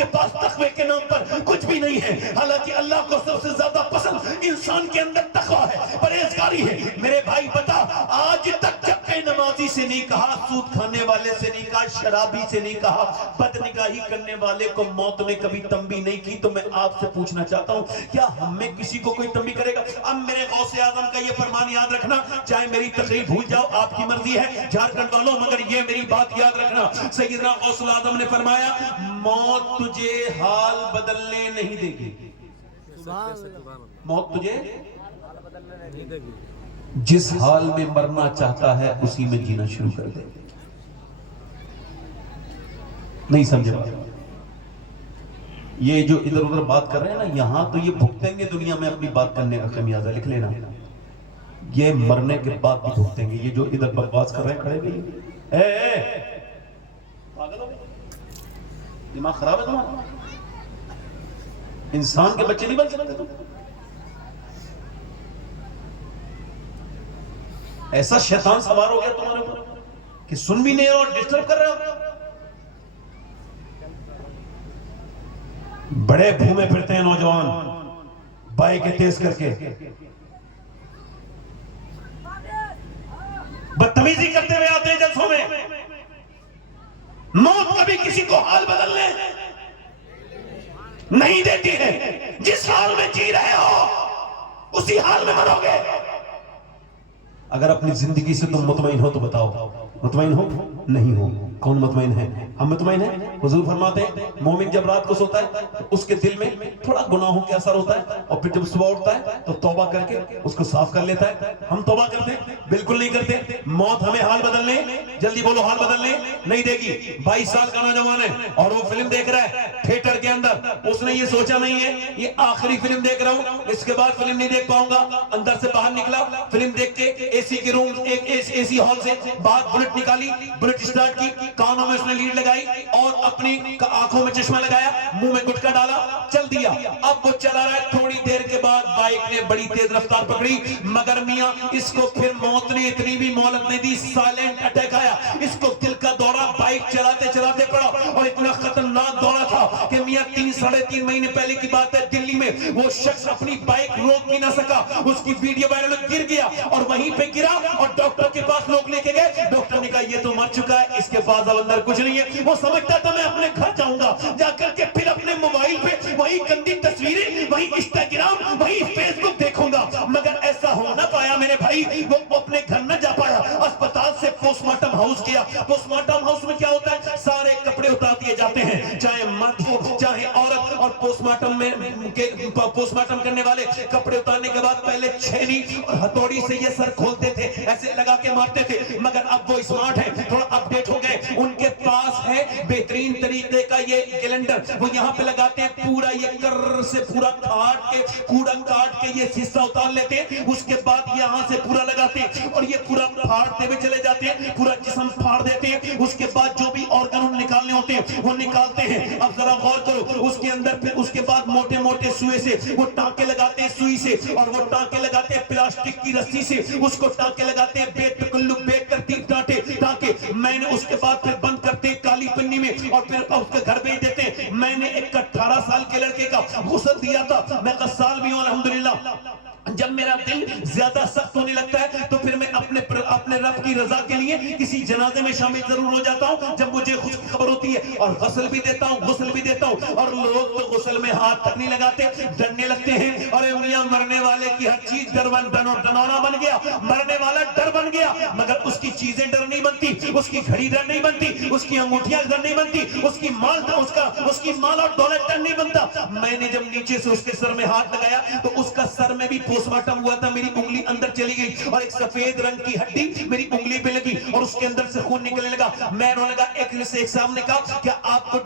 کے پاس تقوی کے نام پر کچھ بھی نہیں ہے، حالانکہ اللہ کو سب سے زیادہ پسند انسان کے اندر تقوی ہے، پرہیزگاری ہے۔ میرے بھائی بتا، آج تک جب کہ نمازی سے نہیں کہا، سود کھانے والے سے نہیں کہا، شرابی سے نہیں کہا، بد نگاہی کرنے والے کو موت نے کبھی تنبیہ نہیں کی، تو میں آپ سے پوچھنا چاہتا ہوں کیا ہم میں کسی کو کوئی تنبیہ کرے گا؟ اب میرے غوث اعظم کا یہ فرمان یاد رکھنا، چاہے میری تقریر بھول جاؤ آپ کی مرضی ہے جھارکھنڈ والوں، مگر یہ میری بات یاد رکھنا، سیدنا غوث اعظم نے فرمایا موت تجھے حال بدلنے نہیں دے گی، موت تجھے جس حال میں مرنا چاہتا ہے اسی میں جینا شروع کر دے۔ نہیں سمجھے بات؟ یہ جو ادھر ادھر بات کر رہے ہیں نا، یہاں تو یہ بھگتیں گے دنیا میں اپنی بات کرنے کا خمیازہ، لکھ لینا، یہ مرنے کے بعد بھی بھگتیں گے۔ یہ جو ادھر بکواس کر رہے ہیں کھڑے بھی، پاگل ہو گئے؟ دماغ خراب ہے تمہارا؟ انسان کے بچے نہیں بن سکتے تم؟ ایسا شیطان سوار ہو گیا تمہارے اوپر کہ سن بھی نہیں اور ڈسٹرب کر رہے ہو۔ بڑے بھومے پھرتے ہیں نوجوان بائیکیں تیز کر کے، بدتمیزی کرتے ہوئے آتے ہیں جلسوں میں۔ موت کبھی کسی کو حال بدلنے نہیں دیتی ہے، جس حال میں جی رہے ہو اسی حال میں مرو گے۔ اگر اپنی زندگی سے تم مطمئن ہو تو بتاؤ، مطمئن ہو؟ نہیں ہو؟ کون مطمئن ہے؟ ہم مطمئن ہیں؟ حضور فرماتے ہیں مومن جب رات کو سوتا ہے اس کے دل میں تھوڑا گناہوں کے اثر ہوتا ہے، اور پھر جب صبح اٹھتا ہے تو توبہ کر کے اس کو صاف کر لیتا ہے۔ ہم توبہ کرتے ہیں؟ بالکل نہیں کرتے۔ موت ہمیں حال بدلنے، جلدی بولو، حال بدلنے نہیں دے گی۔ 22 سال کا نوجوان ہے اور وہ فلم دیکھ رہا ہے تھیٹر کے اندر، اس نے یہ سوچا نہیں ہے یہ آخری فلم دیکھ رہا ہوں، اس کے بعد فلم نہیں دیکھ پاؤں گا۔ اندر سے باہر نکلا، فلم دیکھ کے اے سی کے روم، ایک اے سی ہال سے باہر بلٹ نکالی، بلٹ سٹارٹ کی، کانوں میں اس نے لیڈ لگائی اور اپنی آنکھوں میں چشمہ لگایا، منہ میں گٹکا ڈالا، چل دیا۔ اب وہ چلا رہا ہے، تھوڑی دیر کے بعد بائک نے بڑی تیز رفتار پکڑی، مگر میاں اس کو پھر موت نے اتنی بھی مہلت نہیں دی، سائلنٹ اٹیک آیا، اس کو دل کا دورہ بائک چلاتے چلاتے پڑا، اور اتنا خطرناک دورہ تھا کہ میاں 3-3.5 مہینے پہلے کی بات ہے، دلی میں وہ شخص اپنی بائک روک بھی نہ سکا، اس کی ویڈیو وائرل، گر گیا اور وہیں پہ گرا اور ڈاکٹر کے پاس لوگ لے کے گئے۔ ڈاکٹر نے کہا یہ تو مر چکا ہے، اس کے پاس اب اندر کچھ نہیں ہے۔ وہ سمجھتا تھا میں اپنے گھر جاؤں گا، جا کر کے پھر اپنے موبائل پہ وہی گندی تصویریں، وہی انسٹاگرام، وہی فیس بک دیکھوں گا، مگر ایسا ہو نہ پایا میرے بھائی۔ وہ اپنے گھر نہ جا پایا، اسپتال سے پوسٹ مارٹم ہاؤس گیا۔ پوسٹ مارٹم ہاؤس میں کیا ہوتا ہے؟ سارے کپڑے اتار دیے جاتے ہیں، چاہے مرد ہو چاہے عورت، اور پوسٹ مارٹم کرنے والے کپڑے اتارنے کے بعد پہلے چھینی اور ہتھوڑی سے یہ سر کھولتے تھے، ایسے لگا کے مارتے تھے، مگر اب وہ اسمارٹ ہے، تھوڑا اپ ڈیٹ ہو گئے، ان کے پاس ہے بہترین طریقے کا یہ کیلنڈر، وہ یہاں پہ لگاتے ہیں، پورا یہ کر سے پورا کاٹ کے، کوڑا کاٹ کے یہ حصہ اتار لیتے ہیں، اس کے بعد یہاں سے پورا لگاتے ہیں اور یہ پورا پھاڑتے ہوئے چلے جاتے ہیں، پورا جسم پھاڑ دیتے ہیں، اس کے بعد جو بھی آرگن نکالنے ہوتے ہیں وہ نکالتے ہیں۔ اب ذرا غور کرو، اس کے اندر پھر اس کے بعد موٹے موٹے سوئے سے وہ ٹانکے لگاتے ہیں، سوئی سے، اور وہ ٹانکے لگاتے ہیں پلاسٹک کی رسی سے، اس کو ٹانکے لگاتے ہیں بے ترتیب ٹانکے، میں نے اس کے بعد پھر بند کرتے ہیں کالی پنی میں اور پھر اس کے گھر بھیج دیتے ہیں۔ میں نے ایک 18 سال کے لڑکے کا غسل دیا تھا، میں غسال بھی ہوں الحمدللہ۔ جب میرا دل زیادہ سخت ہونے لگتا ہے تو پھر میں اپنے رب کی رضا کے لیے کسی جنازے میں شامل ضرور ہو جاتا ہوں جب مجھے خوش خبر ہوتی ہے، اور غسل بھی دیتا ہوں، اور لوگ تو غسل میں ہاتھ تک نہیں لگاتے، ڈرنے لگتے ہیں، اور میاں مرنے والے کی ہر چیز ڈرنا بن گیا، مرنے والا ڈر بن گیا، مگر اس کی چیزیں ڈر نہیں بنتی، اس کی گھڑی ڈر نہیں بنتی، اس کی انگوٹھیاں ڈر نہیں بنتی، اس کی مال اور دولت ڈر نہیں بنتا۔ میں نے جب نیچے سے اس کے سر میں ہاتھ لگایا تو اس کا سر میں بھی پوسٹ مارٹم ہوا تھا، میری انگلی اندر چلی گئی اور ایک سفید رنگ کی ہڈی میری انگلی پہ لگی اور اس کے اندر سے خون نکلنے لگا۔ میں رونے لگا، ایک صاحب نے کہا کیا آپ کو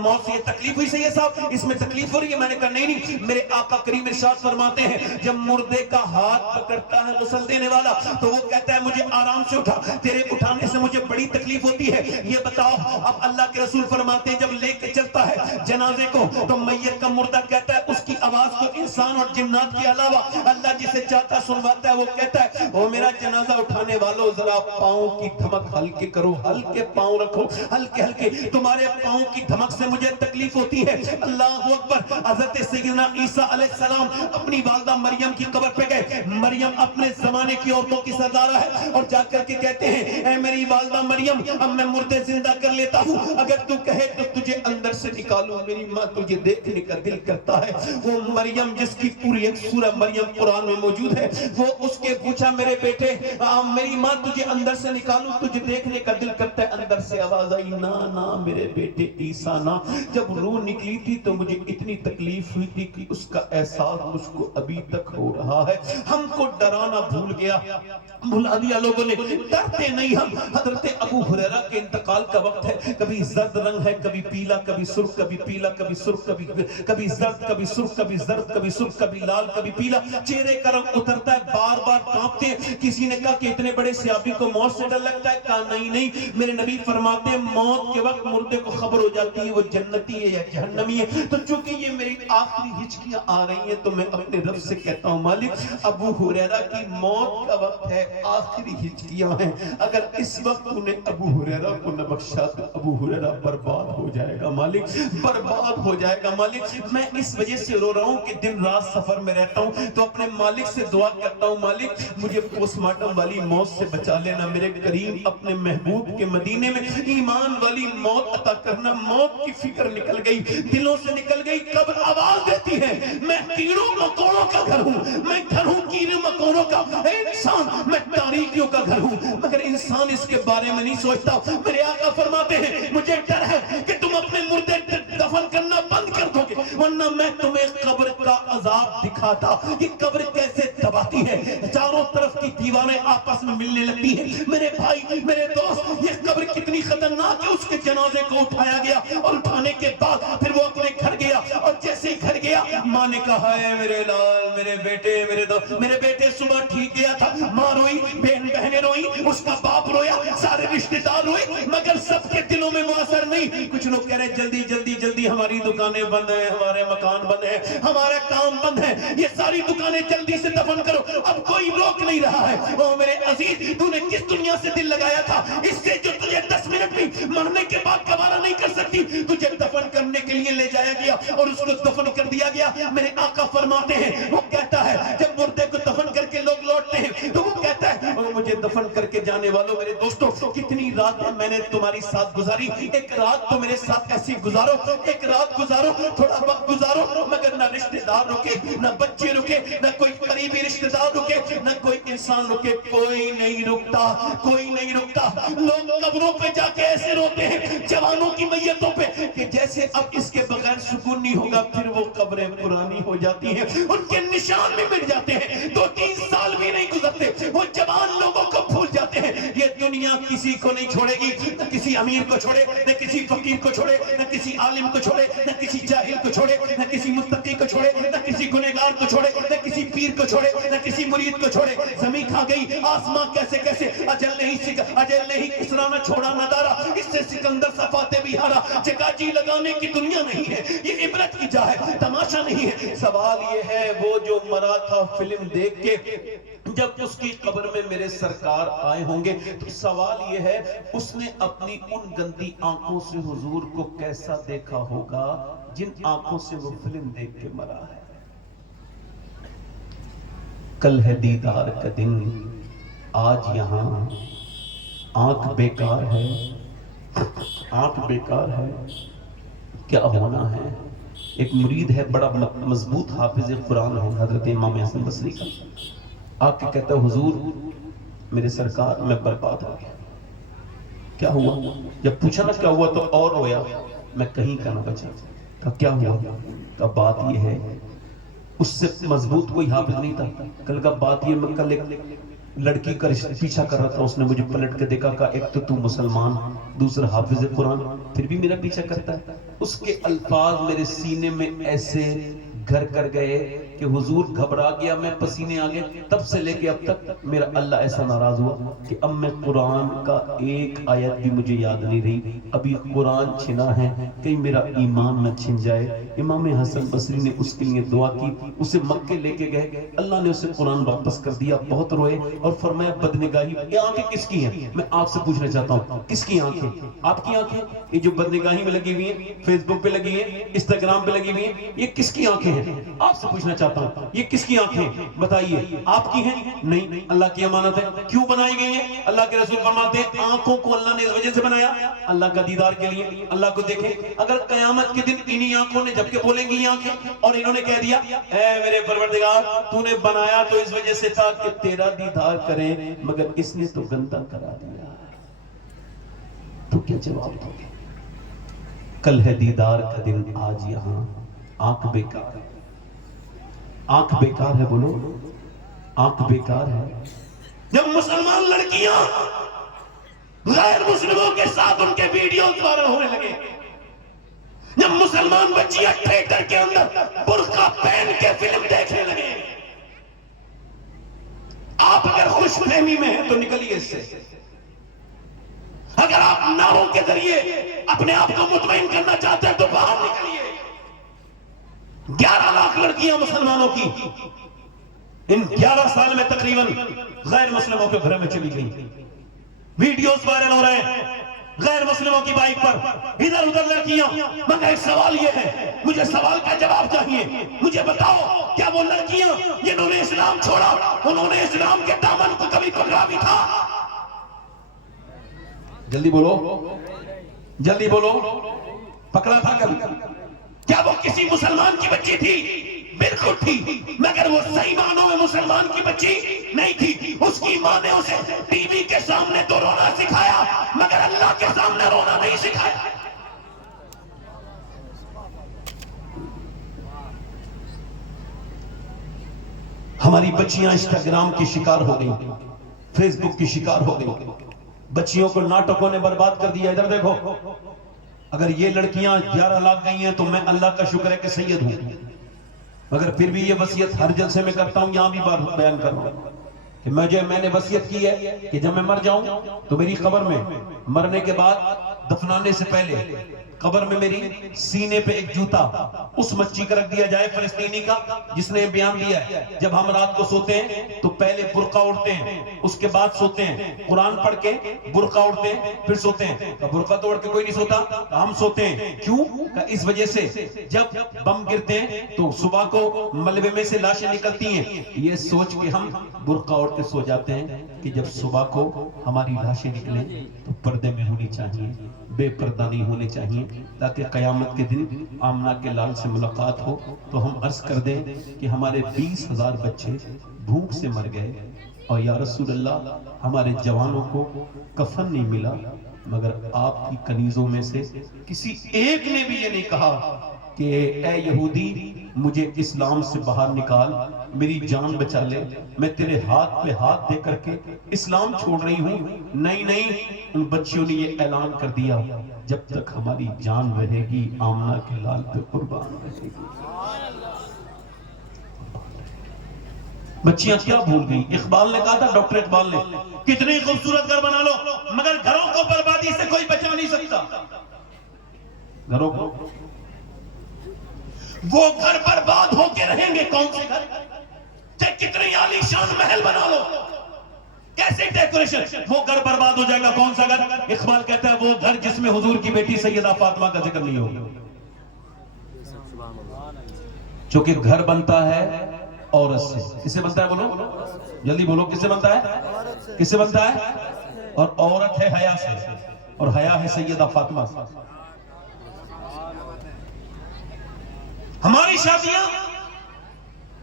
موت سے یہ تکلیف ہوئی صحیح ہے صاحب، اس میں تکلیف ہو رہی ہے؟ میں نے کہا نہیں، میرے آقا کریم ارشاد فرماتے ہیں جب مردے کا ہاتھ پکڑتا ہے غسل دینے والا تو وہ کہتا ہے مجھے آرام سے اٹھا، تیرے اٹھانے سے مجھے بڑی تکلیف ہوتی ہے۔ یہ بتاؤ، اب اللہ کے رسول فرماتے ہیں جب لے کے چلتا ہے جنازے کو تو میت کا مردہ کہتا ہے، اس کی آواز کو انسان اور جنات کے علاوہ اللہ جسے چاہتا سنواتا ہے، وہ کہتا ہے او میرا جنازہ اٹھانے والوں ذرا ہوگا پاؤں کی دھمک ہلکے کرو, ہلکے پاؤں رکھو, ہلکے ہلکے. تمہارے پاؤں کی دھمک سے مجھے تکلیف ہوتی ہے. اللہ اکبر. حضرت سیدنا عیسیٰ علیہ السلام اپنی والدہ مریم کی قبر پہ گئے. مریم اپنے زمانے کی عورتوں کی سردارہ ہے, اور جا کر کے کہتے ہیں اے میری والدہ مریم, اب میں مردے زندہ کر لیتا ہوں, اگر تو کہے تو تجھے اندر سے نکالوں. میری ماں تجھے دیکھنے کا دل کرتا ہے. وہ مریم جس کی پوری ایک سورہ مریم قرآن میں موجود ہے, وہ اس کے پوچھا میرے بیٹے میری ماں تجھے اندر سے نکالوں, تجھے دیکھنے کا دل کرتا ہے. اندر سے آواز آئی نا نا میرے بیٹے عیسیٰ نا. جب روح نکلی تھی تو مجھے اتنی تکلیف ہوئی تھی کہ اس کا احساس مجھ کو ابھی تک ہو رہا ہے. ہم کو ڈرانا بھول گیا, بھلا دیا لوگوں نے. ڈرتے نہیں ہم. حضرت ابو ہریرہ کے انتقال کا وقت ہے, کبھی زرد رنگ ہے, کبھی پیلا, کبھی سرخ, کبھی پیلا, کبھی سرخ, کبھی زرد, کبھی سرخ, کبھی زرد, کبھی سرخ, کبھی لال, کبھی پیلا. چہرے کا رنگ اترتا ہے, بار بار کانپتے ہیں. کسی نے کہا کہ اتنے بڑے صحابی کو موت سے ڈر لگتا ہے. کہا نہیں نہیں, میرے نبی فرماتے ہیں موت کے وقت مردے کو خبر ہو جاتی ہے وہ جنتی ہے یا جہنمی ہے. تو چونکہ یہ میری آخری ہچکیاں آ رہی ہیں تو میں اپنے رب سے کہتا ہوں مالک ابو ہریرہ کی موت کا وقت ہے, آخری ہچکیاں ہیں, اگر اس وقت انہیں ابو ہریرہ کو نہ بخشا تو ابو ہریرہ برباد ہو جائے گا مالک, برباد ہو جائے گا مالک. میں اس وجہ سے رو رہا ہوں کہ دن رات سفر میں رہتا ہوں تو اپنے مالک سے دعا کرتا ہوں مالک مجھے پوسٹ مارٹم والی موت سے بچا لینا. میرے کریم اپنے محبوب کے مدینے میں ایمان والی موت عطا کرنا. موت کی فکر نکل گئی, دلوں سے نکل گئی. قبر آواز دیتی ہے میں کیڑوں مکوڑوں کا گھر ہوں, میں گھر ہوں کیڑوں مکوڑوں کا. انسان میں تاریکیوں کا گھر ہوں, مگر انسان اس کے بارے میں نہیں سوچتا. میرے آقا فرماتے ہیں مجھے ڈر ہے کہ تم اپنے مردے دفن کرنا بند کر دو گے, ورنہ میں تمہیں قبر کا عذاب دکھاتا. یہ قبر کیسے دباتی ہے, چاروں طرف کی دیواریں آپس میں ملنے لگتی ہیں. میرے بھائی میرے دوست, یہ قبر کتنی خطرناک ہے. اس کے جنازے کو اٹھایا گیا اور اٹھانے کے بعد پھر وہ اپنے گھر گیا, اور جیسے ہی گھر گیا ماں نے کہا ہے میرے لال, میرے بیٹے, میرے دوست, میرے بیٹے صبح ٹھیک گیا تھا. ماں روئی, بہنیں روئی, اس کا باپ رویا, سارے رشتہ دار روئے, مگر سب کے دلوں میں مؤثر نہیں. کچھ لوگ کہہ رہے جلدی جلدی جلدی ہماری دکانیں بند ہیں, ہمارے مکان بند ہیں, ہمارا کام بند ہے, یہ ساری دکانیں جلدی سے دفن کرو, اب کوئی روک نہیں رہا ہے. او میرے عزیز, تو نے کس دنیا سے دل لگایا تھا, اس سے جو تجھے 10 منٹ بھی مرنے کے بعد گوارا نہیں کر سکتی, تجھے دفن کرنے کے لیے لے جایا گیا اور اس کو دفن کر دیا گیا. میرے آقا فرماتے ہیں, وہ کہتا ہے جب مردے کو دفن کر کے لوگ لوٹتے ہیں تو وہ کہتا ہے مجھے دفن کر کے جانے والوں, میرے دوستوں کتنی راتیں میں نے تمہاری ساتھ گزاری, ایک رات تو میرے ساتھ ایسی گزارو, ایک رات گزارو, تھوڑا وقت گزارو, مگر نہ رشتہ دار رکے, نہ بچے رکے, نہ کوئی قریبی رشتہ دار رکے, نہ کوئی انسان رکے, کوئی نہیں رکتا, کوئی نہیں رکتا. لوگ قبروں پہ جا کے ایسے روتے ہیں جوانوں کی میتوں پہ کہ جیسے اب اس کے بغیر سکون نہیں ہوگا. پھر وہ قبریں پرانی ہو جاتی ہیں, ان کے نشان بھی مٹ جاتے ہیں, 2-3 سال بھی نہیں گزرتے, وہ جوان لوگوں کو بھول جاتے ہیں. یہ دنیا کسی کو نہیں چھوڑے گی, نہ کسی امیر کو چھوڑے, نہ کسی فقیر کو چھوڑے, نہ کسی عالم کو چھوڑے, نہ کسی جاہل کو چھوڑے, نہ کسی متقی کو چھوڑے, نہ کسی گنہگار کو چھوڑے, نہ کسی پیر کو چھوڑے, نہ کسی مرید کو چھوڑے. زمین کھا گئی, آسمان کیسے کیسے, اجل نہیں کسرا نہ چھوڑا نہ دارا, اس سے سکندر صفاتے بھی ہارا. چکا جی لگانے کی دنیا نہیں ہے, یہ عبرت کی جا ہے, تماشا نہیں ہے. سوال یہ ہے وہ جو مرا تھا فلم دیکھ کے, جب اس کی قبر میں میرے سرکار آئے ہوں گے تو سوال یہ ہے اس نے اپنی ان گندی آنکھوں سے حضور کو کیسا دیکھا ہوگا جن آنکھوں سے وہ فلم دیکھ کے مرا ہے. کل ہے دیدار کا دن, آج یہاں آنکھ بیکار ہے, آنکھ بیکار ہے, کیا ہونا ہے. ایک مرید ہے بڑا مضبوط حافظ قرآن ہے, حضرت امام حسن بصری کا, آ کے کہتا ہے حضور میرے سرکار میں برباد ہو گیا. کیا ہوا؟ جب پوچھا نا کیا ہوا تو اور رویا, میں کہیں کا نہ بچا. کہا کیا ہوا؟ کہا بات یہ ہے, اس سے مضبوط کوئی حافظ نہیں تھا. کل کا بات یہ, میں کل ایک لڑکی کا پیچھا کر رہا تھا, اس نے مجھے پلٹ کے دیکھا, کہا ایک تو مسلمان, دوسرا حافظ قرآن, پھر بھی میرا پیچھا کرتا ہے. اس کے الفاظ میرے سینے میں ایسے گھر کر گئے کہ حضور گھبرا گیا، میں پسینے آ گئے، تب سے لے کے اب تک میرا اللہ ایسا ناراض ہوا کہ اب میں قرآن کا ایک آیت بھی مجھے یاد نہیں رہی، ابھی قرآن چھنا ہے، کہیں میرا ایمان نہ چھن جائے۔ امام حسن بصری نے اس کے لیے دعا کی، اسے مکے لے کے گئے، اللہ نے اسے قرآن واپس کر دیا، بہت روئے اور فرمایا بدنگاہی، یہ آنکھیں کس کی ہیں؟ میں آپ سے پوچھنا چاہتا ہوں کس کی آنکھیں؟ آپ کی آنکھیں؟ یہ جو بدنگاہی میں لگی ہوئی ہیں، فیس بک پہ لگی ہیں، انسٹاگرام پہ لگی ہوئی ہیں، یہ کس کی آنکھیں ہیں؟ آپ سے پوچھنا چاہتا ہوں یہ کس کی آنکھیں بتائیے؟ آپ کی ہیں؟ نہیں، اللہ کی امانت ہے۔ کیوں بنائی گئی ہیں؟ اللہ کے رسول فرماتے ہیں آنکھوں کو اللہ نے اس وجہ سے بنایا اللہ کا دیدار کے لیے، اللہ کو دیکھیں۔ اگر قیامت کے دن انہی آنکھوں نے جب کہ بولیں گی یہ آنکھیں اور انہوں نے کہہ دیا اے میرے پروردگار تو نے بنایا تو اس وجہ سے تھا کہ تیرا دیدار کریں، مگر اس نے تو گندا کرا دیا، تو کیا جواب دو گے؟ کل ہے دیدار کا دن، آج یہاں آنکھ بیکار ہے، آنکھ بیکار ہے، بولو آنکھ بیکار ہے۔ جب مسلمان لڑکیاں غیر مسلموں کے ساتھ ان کے ویڈیوز وائرل ہونے لگے، جب مسلمان بچیاں تھیٹر کے اندر برقع پہن کے فلم دیکھنے لگے، آپ اگر خوش فہمی میں ہیں تو نکلیے اس سے، اگر آپ نعروں کے ذریعے اپنے آپ کو مطمئن کرنا چاہتے ہیں تو باہر نکلیے۔ 11 لاکھ لڑکیاں مسلمانوں کی ان 11 سال میں تقریباً غیر مسلموں کے گھر میں چلی گئی، ویڈیوز وائرل ہو رہے ہیں غیر مسلموں کی بائک پر ادھر ادھر لڑکیاں۔ مگر ایک سوال یہ ہے، مجھے سوال کا جواب چاہیے، مجھے بتاؤ کیا وہ لڑکیاں جنہوں نے اسلام چھوڑا انہوں نے اسلام کے دامن کو کبھی پکڑا بھی تھا؟ جلدی بولو، جلدی بولو، پکڑا تھا کبھی؟ کیا وہ کسی مسلمان کی بچی تھی؟ بالکل تھی، مگر وہ صحیح معنوں میں مسلمان کی بچی نہیں تھی۔ اس کی ماں نے اسے ٹی وی کے سامنے تو رونا سکھایا مگر اللہ کے سامنے رونا نہیں سکھایا۔ ہماری بچیاں انسٹاگرام کی شکار ہو گئی، فیس بک کی شکار ہو گئی، بچیوں کو ناٹکوں نے برباد کر دیا۔ ادھر دیکھو، اگر یہ لڑکیاں 11 لاکھ گئی ہیں تو میں اللہ کا شکر ہے کہ سید ہوں، مگر پھر بھی یہ وصیت ہر جلسے میں کرتا ہوں، یہاں بھی بات بیان کر رہا ہوں کہ میں نے وصیت کی ہے کہ جب میں مر جاؤں تو میری قبر میں مرنے کے بعد دفنانے سے پہلے قبر میں میری سینے پہ ایک جوتا اس مچھی کا رکھ دیا جائے فلسطینی کا جس نے بیان دیا ہے جب ہم رات کو سوتے ہیں تو پہلے برقع اڑتے ہیں، اس کے بعد سوتے ہیں، قرآن پڑھ کے برقع اڑتے ہیں پھر سوتے ہیں۔ تو برقع تو اڑ کے کوئی نہیں سوتا، ہم سوتے ہیں، کیوں؟ اس وجہ سے جب بم گرتے ہیں تو صبح کو ملبے میں سے لاشیں نکلتی ہیں، یہ سوچ کے ہم برقع اڑ کے سو جاتے ہیں کہ جب صبح کو ہماری لاشیں نکلیں تو پردے میں ہونی چاہیے، بے پردہ نہیں ہونے چاہیے، تاکہ قیامت کے دن آمنہ کے لال سے ملاقات ہو تو ہم عرض کر دیں کہ ہمارے 20,000 بچے بھوک سے مر گئے اور یا رسول اللہ ہمارے جوانوں کو کفن نہیں ملا، مگر آپ کی کنیزوں میں سے کسی ایک نے بھی یہ نہیں کہا کہ اے یہودی مجھے اسلام سے باہر نکال، میری جان بچا لے، میں تیرے ہاتھ پہ ہاتھ دے کر کے اسلام چھوڑ رہی ہوں۔ نہیں، ان بچیوں نے یہ اعلان کر دیا جب تک ہماری جان رہے گی آمنہ کے لال پہ قربان رہے گی۔ بچیاں کیا بھول گئی؟ اقبال نے کہا تھا، ڈاکٹر اقبال نے، کتنی خوبصورت گھر بنا لو مگر گھروں کو بربادی سے کوئی بچا نہیں سکتا۔ گھروں کو وہ گھر برباد ہو کے رہیں گے، کون سے گھر؟ چاہے کتنی عالی شان محل بنا لو، کیسے ڈیکوریشن، وہ گھر برباد ہو جائے گا۔ کون سا گھر؟ اقبال کہتا ہے وہ گھر جس میں حضور کی بیٹی سیدہ فاطمہ کا ذکر نہیں ہوگا، چونکہ گھر بنتا ہے عورت سے۔ کس سے بنتا ہے؟ بولو جلدی بولو، کس سے بنتا ہے؟ کس سے بنتا ہے؟ اور عورت ہے حیا سے، اور حیا ہے سیدہ فاطمہ سے۔ ہماری شادیاں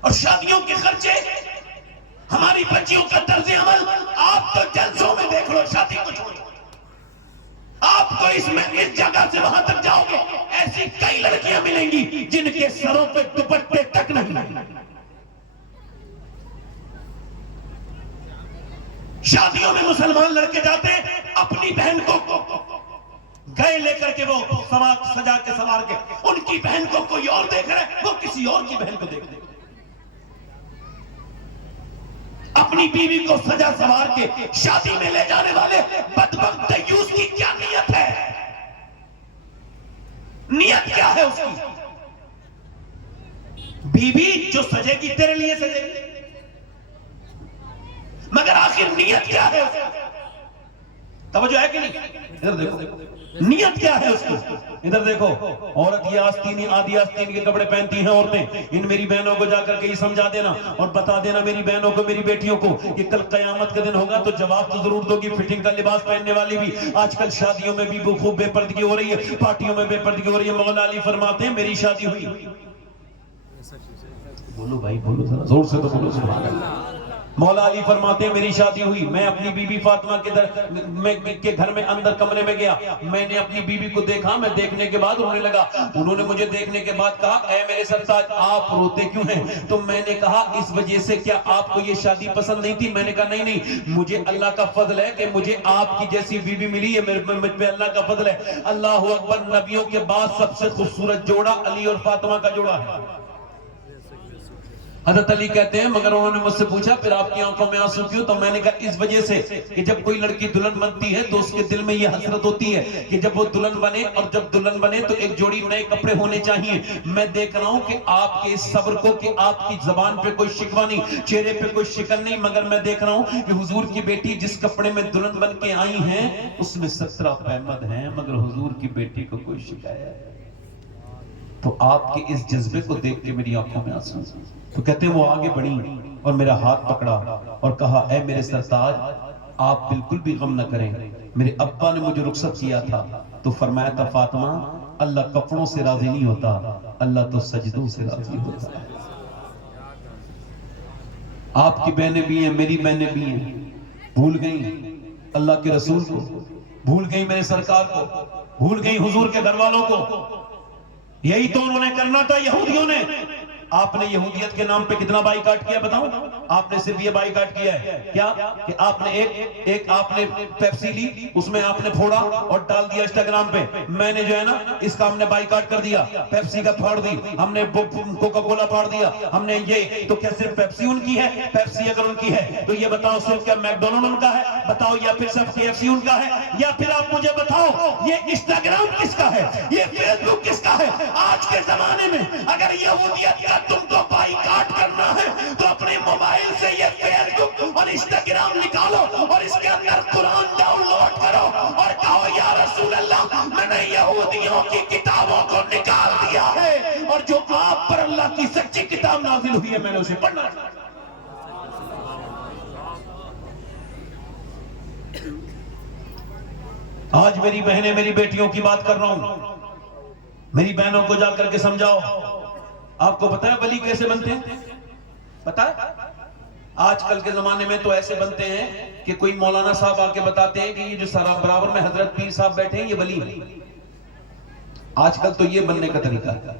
اور شادیوں کے خرچے، ہماری بچیوں کا طرز عمل، آپ تو جلسوں میں دیکھ لو، شادی کو چھوڑو، آپ کو اس جگہ سے وہاں تک جاؤ گے ایسی کئی لڑکیاں ملیں گی جن کے سروں پہ دوپٹے تک نہیں۔ شادیوں میں مسلمان لڑکے جاتے ہیں اپنی بہن کو گئے لے کر کے وہ سجا کے سوار کے، ان کی بہن کو کوئی اور دیکھ رہا ہے، وہ کسی اور کی بہن کو دیکھ رہے، اپنی بیوی کو سجا سوار کے شادی میں لے جانے والے بدبخت دیوس کی کیا نیت ہے؟ نیت کیا ہے اس کی؟ بیوی جو سجے گی تیرے لیے سجے گی، مگر آخر نیت کیا ہے اس کی؟ توجہ ہے کہ نہیں؟ ادھر دیکھو نیت کیا ہے اس کی، ادھر دیکھو، عورت یہ آستینی آدھی آستین کے کپڑے پہنتی ہیں عورتیں، ان میری بہنوں کو جا کر کے یہ سمجھا دینا اور بتا دینا میری بہنوں کو، میری بیٹیوں کو، کہ کل قیامت کا دن ہوگا تو جواب تو ضرور دو گی، فٹنگ کا لباس پہننے والی بھی۔ آج کل شادیوں میں بھی خوب بے پردگی ہو رہی ہے، پارٹیوں میں بے پردگی ہو رہی ہے۔ مولا علی فرماتے ہیں میری شادی ہوئی، بولو بھائی بولو ذرا زور سے تو بولو سبحان اللہ۔ مولا علی فرماتے ہیں میری شادی ہوئی، میں اپنی بی بی فاطمہ کے گھر میں اندر کمرے میں گیا، میں نے اپنی بی بی کو دیکھا، میں دیکھنے کے بعد رونے لگا، انہوں نے مجھے دیکھنے کے بعد کہا اے میرے سرتاج آپ روتے کیوں ہیں؟ تو میں نے کہا اس وجہ سے کیا آپ کو یہ شادی پسند نہیں تھی؟ میں نے کہا نہیں، مجھے اللہ کا فضل ہے کہ مجھے آپ کی جیسی بی بی ملی ہے، مجھ پہ اللہ کا فضل ہے۔ اللہ اکبر، نبیوں کے بعد سب سے خوبصورت جوڑا علی اور فاطمہ کا جوڑا ہے۔ حضرت علی کہتے ہیں مگر انہوں نے مجھ سے پوچھا پھر آپ کی آنکھوں میں آنسو کیوں؟ تو میں نے کہا اس وجہ سے کہ جب کوئی لڑکی دلہن بنتی ہے تو اس کے دل میں یہ حسرت ہوتی ہے کہ جب وہ دلہن بنے، اور جب دلہن بنے تو ایک جوڑی نئے کپڑے ہونے چاہیے۔ میں دیکھ رہا ہوں کہ آپ کے اس صبر کو، کہ آپ کی زبان پہ کوئی شکوہ نہیں، چہرے پہ کوئی شکن نہیں، مگر میں دیکھ رہا ہوں کہ حضور کی بیٹی جس کپڑے میں دلہن بن کے آئی ہیں اس میں 17 احمد ہیں، مگر حضور کی بیٹی کو کوئی شکایت ہے۔ تو آپ کے اس جذبے کو دیکھ کے میری آنکھوں میں آنسو۔ تو کہتے ہیں وہ آگے بڑھی اور میرا ہاتھ پکڑا اور کہا اے میرے سرتاج آپ بالکل بھی غم نہ کریں، میرے ابا نے مجھے رخصت کیا تھا تو فرمایا تھا فاطمہ اللہ کپڑوں سے راضی نہیں ہوتا، اللہ تو سجدوں سے راضی ہوتا ہے۔ آپ کی بہنیں بھی ہیں، میری بہنیں بھی ہیں، بھول گئیں اللہ کے رسول کو، بھول گئیں میرے سرکار کو، بھول گئیں حضور کے گھر والوں کو۔ یہی تو انہوں نے کرنا تھا یہودیوں نے۔ آپ نے یہودیت کے نام پہ کتنا بائیکاٹ کیا بتاؤں؟ آپ نے صرف یہ بائیکاٹ کیا ہے کیا کہ آپ نے ایک آپ نے پیپسی لی، اس میں آپ نے پھوڑا اور ڈال دیا انسٹاگرام پہ، میں نے جو ہے نا اس کا ہم نے بائیکاٹ کر دیا، پیپسی کا پھاڑ دی، ہم نے کوکا کولا پھاڑ دیا، ہم نے یہ تو کیا صرف پیپسی ان کی ہے؟ پیپسی اگر ان کی ہے تو یہ بتاؤ صرف کیا میکڈونلڈ ان کا ہے؟ بتاؤ یا پھر صرف KFC ان کا ہے؟ یا پھر آپ مجھے بتاؤ یہ انسٹاگرام کس کا ہے؟ یہ فیس بک کس کا ہے؟ آج کے زمانے میں اگر یہودیت کا تم کو بائیکاٹ کرنا ہے تو اپنے موبائل سے یہ فیس بک اور انسٹاگرام نکالو اور اس کے اندر قرآن ڈاؤن لوڈ کرو اور کہو یا رسول اللہ میں نے یہودیوں کی کتابوں کو نکال دیا ہے اور جو آپ پر اللہ کی سچی کتاب نازل ہوئی ہے میں نے اسے پڑھنا ہے۔ آج میری بہنیں میری بیٹیوں کی بات کر رہا ہوں، میری بہنوں کو جا کر کے سمجھاؤ۔ آپ کو پتا ہے ولی کیسے بنتے ہیں؟ پتا ہے آج کل کے زمانے میں تو ایسے بنتے ہیں کہ کوئی مولانا صاحب آ کے بتاتے ہیں کہ یہ جو سارا برابر میں حضرت پیر صاحب بیٹھے ہیں یہ ولی ہیں۔ آج کل تو یہ بننے کا طریقہ ہے۔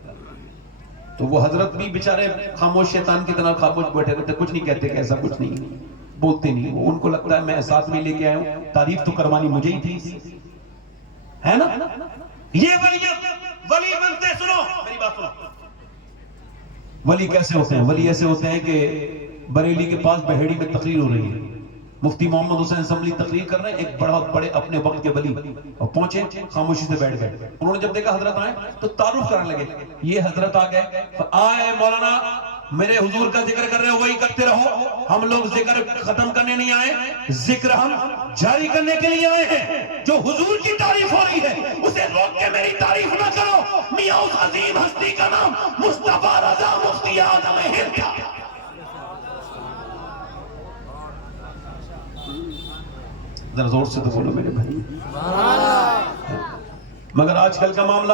تو وہ حضرت بھی بیچارے خاموش شیطان کی طرح خاموش بیٹھے رہتے، کچھ نہیں کہتے کہ ایسا کچھ نہیں، بولتے نہیں، وہ ان کو لگتا ہے میں ساتھ میں لے کے آیا ہوں، تعریف تو کروانی مجھے ہی تھی، ہے نا؟ یہ ولی بنتے، سنو میری بات سنو۔ ولی کیسے ہوتے ہیں؟ ولی ایسے ہوتے ہیں کہ بریلی کے پاس بہیڑی میں تقریر ہو رہی ہے، مفتی محمد حسین اسمبلی تقریر کر رہے ہیں، ایک بڑا بڑے اپنے وقت کے ولی اور پہنچے، خاموشی سے بیٹھ گئے۔ انہوں نے جب دیکھا حضرت آئے تو تعارف کرنے لگے، یہ حضرت آ گئے، آئے مولانا میرے حضور کا ذکر کر رہے ہو وہی کرتے رہو، ہم لوگ ذکر ختم کرنے نہیں آئے، ذکر ہم جاری کرنے کے لیے آئے ہیں۔ جو حضور کی تعریف ہو رہی ہے اسے روک کے میری تعریف نہ کرو۔ میاں اس عظیم ہستی کا نام مصطفیٰ رضا مفتی اعظم ہند تھا۔ ذرا زور سے تو بولو میرے بھائی۔ مگر آج کل کا معاملہ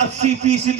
80%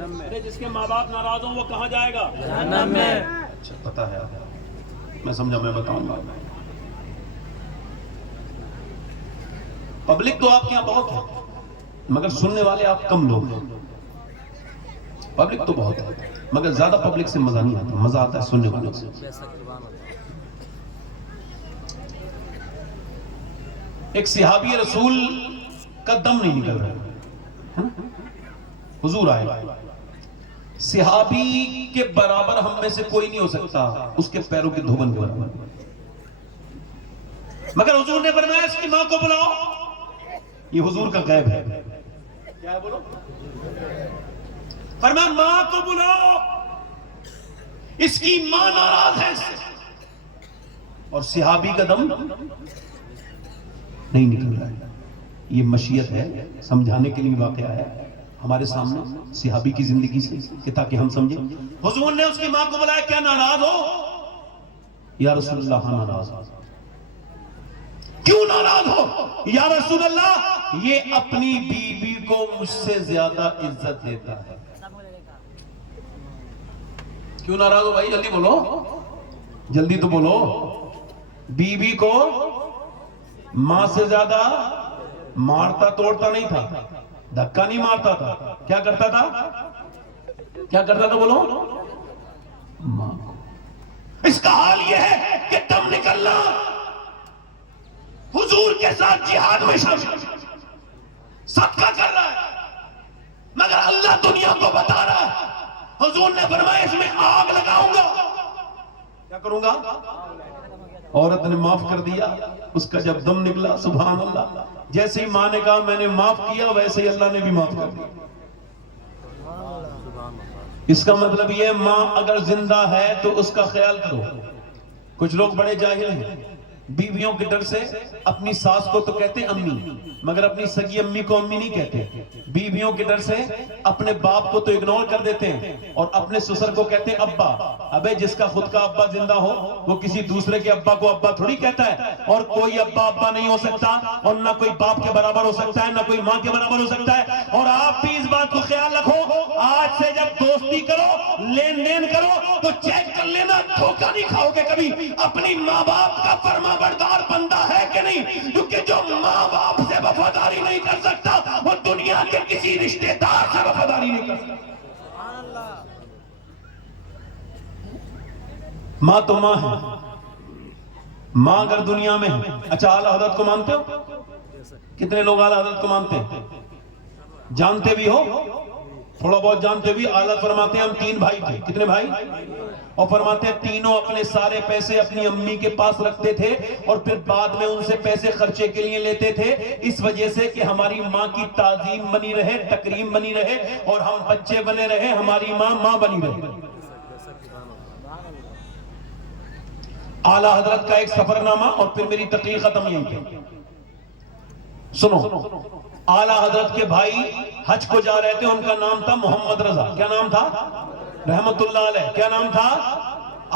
ارے جس کے ماں باپ ناراض ہوں وہ کہاں جائے گا؟ جہنم میں. اچھا پتا ہے، میں سمجھا، میں بتاؤں گا. پبلک تو آپ کے یہاں بہت ہے مگر سننے والے آپ کم لوگ ہیں. پبلک تو بہت ہے مگر زیادہ پبلک سے مزہ نہیں آتا، مزہ آتا ہے سننے والوں سے. ایک صحابی رسول کا دم نہیں نکل رہا ہے نا؟ حضور آئے، صحابی کے برابر ہم میں سے کوئی نہیں ہو سکتا اس کے پیروں کے دھوبن کے برابر، مگر حضور نے فرمایا اس کی ماں کو بلاؤ. یہ حضور کا غیب ہے. کیا ہے بولو؟ فرمایا ماں کو بلاؤ، اس کی ماں ناراض ہے اس سے. اور صحابی کا دم نہیں نکل رہا ہے. یہ مشیت ہے، سمجھانے کے لیے واقعہ ہے ہمارے سامنے صحابی کی زندگی سے کہ تاکہ ہم سمجھیں. حضور نے اس کی ماں کو بلایا، کیا ناراض ہو؟ یا رسول اللہ ہاں ناراض ہو. کیوں ناراض ہو؟ یا رسول اللہ یہ اپنی بیوی کو مجھ سے زیادہ عزت دیتا ہے. کیوں ناراض ہو بھائی؟ جلدی بولو، جلدی تو بولو. بیوی کو ماں سے زیادہ مارتا توڑتا نہیں تھا، دھکا نہیں مارتا تھا. کیا کرتا تھا؟ کیا کرتا تھا بولو؟ ماں کو. اس کا حال یہ ہے کہ دم نکلنا حضور کے ساتھ جہاد میں شامل، صدقہ کر رہا ہے مگر اللہ دنیا کو بتا رہا ہے. حضور نے فرمایا اس میں آگ لگاؤں گا. کیا کروں گا؟ عورت نے معاف کر دیا، اس کا جب دم نکلا سبحان اللہ، جیسے ہی ماں نے کہا میں نے معاف کیا ویسے ہی اللہ نے بھی معاف کر دیا. اس کا مطلب یہ ماں اگر زندہ ہے تو اس کا خیال کرو. کچھ لوگ بڑے جاہل ہیں، بیویوں کے ڈر سے اپنی ساس کو تو کہتے امی مگر اپنی سگی امی کو امی نہیں کہتے. بیویوں کے ڈر سے اپنے باپ کو تو اگنور کر دیتے ہیں اور اپنے سسر کو کہتے ہیں ابا. ابے جس کا خود کا ابا زندہ ہو وہ کسی دوسرے کے ابا کو ابا تھوڑی کہتا ہے. اور کوئی ابا ابا نہیں ہو سکتا اور نہ کوئی باپ کے برابر ہو سکتا ہے، نہ کوئی ماں کے برابر ہو سکتا ہے. اور آپ بھی اس بات کو خیال رکھو، آج سے جب دوستی کرو، لین دین کرو تو چیک کر لینا دھوکہ نہیں کھاؤ گے کبھی. اپنی ماں باپ کا فرما بردار بندہ ہے کہ نہیں؟ کیونکہ جو ماں باپ سے وفاداری نہیں کر سکتا وہ دنیا کے کسی رشتہ دار سے وفاداری نہیں کر سکتا. ماں تو ماں ہے. ماں اگر دنیا میں ہے، اچھا اعلیٰ حضرت کو مانتے ہو؟ کتنے لوگ اعلیٰ حضرت کو مانتے ہیں؟ جانتے بھی ہو؟ تھوڑا بہت جانتے بھی. اعلیٰ فرماتے ہیں ہم 3 بھائی تھے. کتنے بھائی؟ اور فرماتے ہیں تینوں اپنے سارے پیسے اپنی امی کے پاس رکھتے تھے اور پھر بعد میں ان سے پیسے خرچے کے لیے لیتے تھے، اس وجہ سے کہ ہماری ماں کی تعظیم بنی رہے، تکریم بنی رہے اور ہم بچے بنے رہے، ہماری ماں ماں بنی رہے. اعلیٰ حضرت کا ایک سفر نامہ اور پھر میری تقریر ختم یہیں پہ. سنو، اعلیٰ حضرت کے بھائی حج کو جا رہے تھے، ان کا نام تھا محمد رضا. کیا نام تھا؟ رحمت اللہ علیہ. کیا نام تھا؟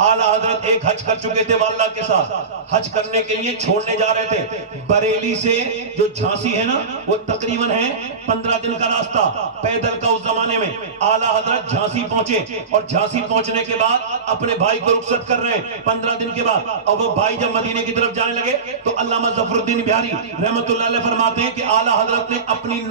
اعلیٰ حضرت ایک حج کر چکے تھے واللہ کے ساتھ. حج کرنے کے لیے چھوڑنے جا رہے تھے. بریلی سے جو جھانسی ہے نا وہ تقریباً ہے 15 دن کا راستہ پیدل کا. اس زمانے میں اعلیٰ حضرت جھانسی پہنچے اور جھانسی پہنچنے کے بعد اپنے بھائی کو رخصت کر رہے ہیں 15 دن کے بعد. اور وہ بھائی جب مدینے کی طرف جانے لگے تو علامہ ظفر الدین بہاری رحمت اللہ علیہ فرماتے ہیں کہ اعلیٰ حضرت نے اپنی